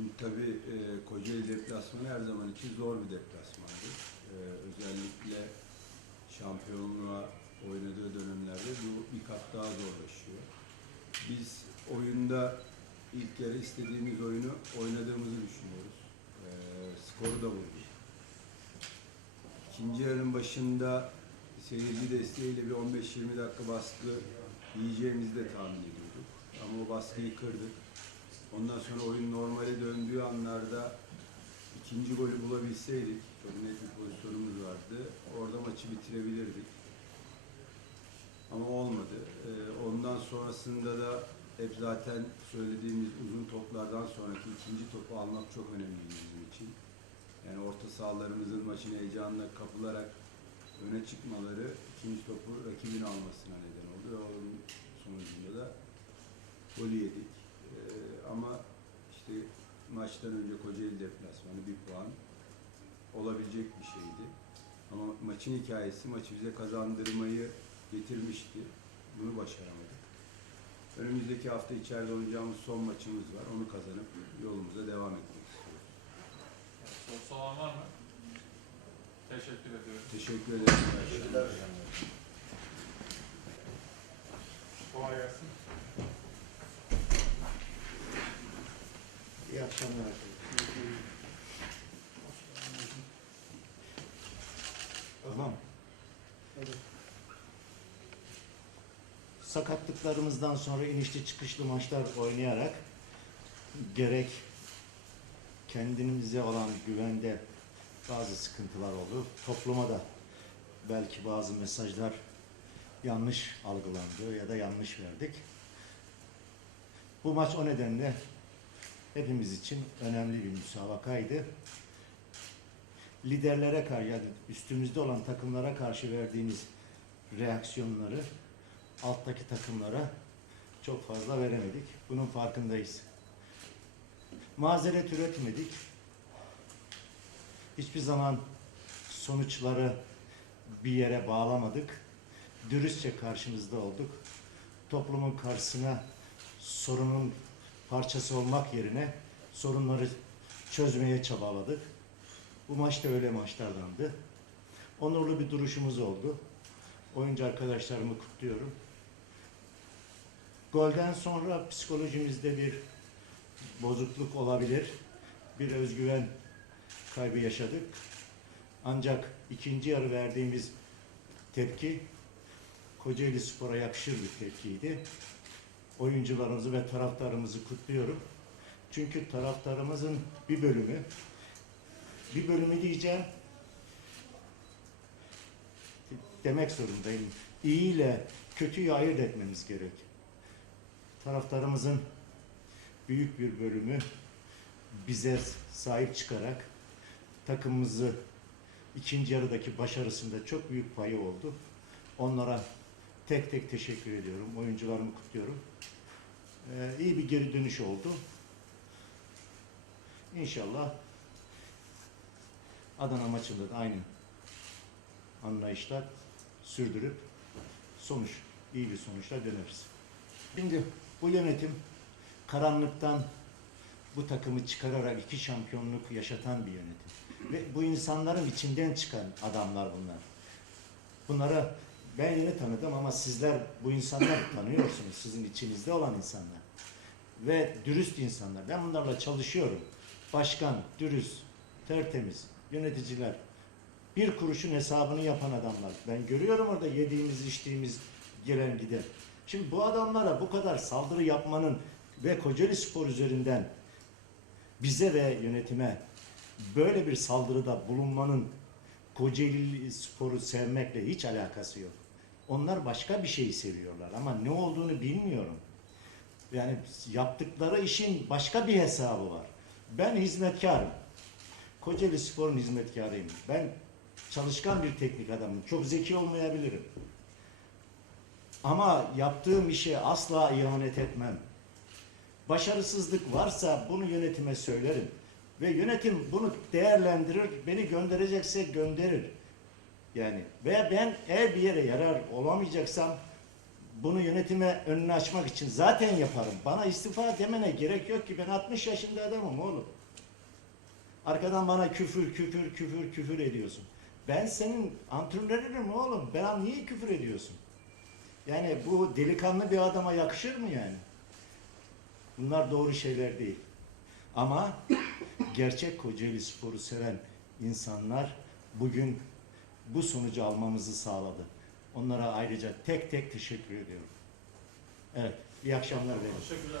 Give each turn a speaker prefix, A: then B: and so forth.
A: Şimdi tabii e, Kocaeli deplasmanı her zaman için zor bir deplasmandır. E, özellikle şampiyonluğa oynadığı dönemlerde bu bir kat daha zorlaşıyor. Biz oyunda ilk yarı istediğimiz oyunu oynadığımızı düşünüyoruz. E, skoru da vurduk. İkinci yarının başında seyirci desteğiyle bir 15-20 dakika baskı yiyeceğimizi de tahmin ediyorduk. Ama o baskıyı kırdık. Ondan sonra oyun normale döndüğü anlarda ikinci golü bulabilseydik, çok net bir pozisyonumuz vardı. Orada maçı bitirebilirdik. Ama olmadı. Ee, ondan sonrasında da hep zaten söylediğimiz uzun toplardan sonraki ikinci topu almak çok önemli bizim için. Yani orta sahalarımızın maçın heyecanına kapılarak öne çıkmaları ikinci topu rakibin almasına neden oldu. Ve onun sonucunda da golü yedik. Ee, ama işte maçtan önce Kocaeli deplasmanı bir puan olabilecek bir şeydi. Ama maçın hikayesi maçı bize kazandırmayı getirmişti. Bunu başaramadık. Önümüzdeki hafta içeride oynayacağımız son maçımız var. Onu kazanıp yolumuza devam etmek istiyoruz.
B: Sorusu olan var mı? Teşekkür ediyorum.
A: Teşekkür ederim. İyi akşamlar.
B: Kolay gelsin.
C: İyi akşamlar. Tamam. Sakatlıklarımızdan sonra inişli çıkışlı maçlar oynayarak gerek kendimize olan güvende bazı sıkıntılar oldu. Topluma da belki bazı mesajlar yanlış algılandı ya da yanlış verdik. Bu maç o nedenle hepimiz için önemli bir müsabakaydı. Liderlere karşı, yani üstümüzde olan takımlara karşı verdiğimiz reaksiyonları alttaki takımlara çok fazla veremedik. Bunun farkındayız. Mazeret üretmedik. Hiçbir zaman sonuçları bir yere bağlamadık. Dürüstçe karşınızda olduk. Toplumun karşısına sorunun parçası olmak yerine sorunları çözmeye çabaladık. Bu maç da öyle maçlardandı. Onurlu bir duruşumuz oldu. Oyuncu arkadaşlarımı kutluyorum. Golden sonra psikolojimizde bir bozukluk olabilir. Bir özgüven kaybı yaşadık. Ancak ikinci yarı verdiğimiz tepki Kocaeli Spor'a yakışır bir tepkiydi oyuncularımızı ve taraftarımızı kutluyorum. Çünkü taraftarımızın bir bölümü, bir bölümü diyeceğim, demek zorundayım. İyi ile kötüyü ayırt etmemiz gerek. Taraftarımızın büyük bir bölümü bize sahip çıkarak takımımızı ikinci yarıdaki başarısında çok büyük payı oldu. Onlara tek tek teşekkür ediyorum. Oyuncularımı kutluyorum. Ee, iyi bir geri dönüş oldu. İnşallah Adana maçında da aynı anlayışla sürdürüp sonuç, iyi bir sonuçla döneriz. Şimdi bu yönetim karanlıktan bu takımı çıkararak iki şampiyonluk yaşatan bir yönetim. Ve bu insanların içinden çıkan adamlar bunlar. Bunlara ben yeni tanıdım ama sizler bu insanları tanıyorsunuz. Sizin içinizde olan insanlar. Ve dürüst insanlar. Ben bunlarla çalışıyorum. Başkan, dürüst, tertemiz, yöneticiler. Bir kuruşun hesabını yapan adamlar. Ben görüyorum orada yediğimiz, içtiğimiz, gelen giden. Şimdi bu adamlara bu kadar saldırı yapmanın ve Kocaeli Spor üzerinden bize ve yönetime böyle bir saldırıda bulunmanın Kocaeli Spor'u sevmekle hiç alakası yok. Onlar başka bir şeyi seviyorlar ama ne olduğunu bilmiyorum. Yani yaptıkları işin başka bir hesabı var. Ben hizmetkarım. Kocaeli Spor'un hizmetkarıyım. Ben çalışkan bir teknik adamım. Çok zeki olmayabilirim. Ama yaptığım işe asla ihanet etmem. Başarısızlık varsa bunu yönetime söylerim. Ve yönetim bunu değerlendirir, beni gönderecekse gönderir. Yani veya ben eğer bir yere yarar olamayacaksam bunu yönetime önünü açmak için zaten yaparım. Bana istifa demene gerek yok ki ben 60 yaşında adamım oğlum. Arkadan bana küfür küfür küfür küfür ediyorsun. Ben senin antrenörünüm oğlum. Bana niye küfür ediyorsun? Yani bu delikanlı bir adama yakışır mı yani? Bunlar doğru şeyler değil. Ama gerçek Kocaeli Spor'u seven insanlar bugün bu sonucu almamızı sağladı. Onlara ayrıca tek tek teşekkür ediyorum. Evet, iyi akşamlar.
B: Teşekkürler.